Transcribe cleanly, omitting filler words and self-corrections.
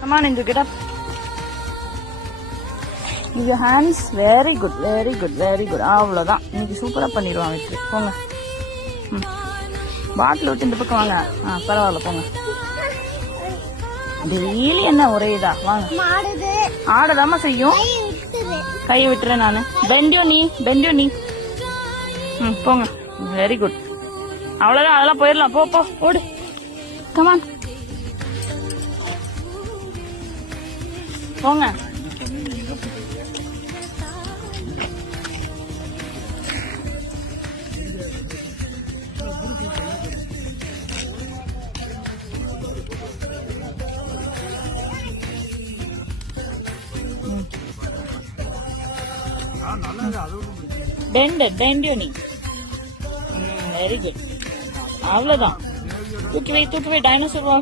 Come on, Indu, get up. Give your hands. Very good, very good, very good. அவ்வளோதான். இன்னைக்கு சூப்பராக பண்ணிடுவான் வெற்றி. போங்க. பாட்டில் விட்டு இந்த பக்கம் வாங்க. பரவாயில்ல போங்க. டெய்லி என்ன ஒரே இதா வாங்க. ஆடதாமா செய்யும். கையை விட்டுறேன் நானு. பெண்டியோ நீ. போங்க. Very good. அவ்வளோதான், அதெல்லாம் போயிடலாம். போ ஓடு. கமான் போங்க. பெண்டியோ நீ. Very good. அவ்வளோதான். தூக்கி வை டைனோசர் வா.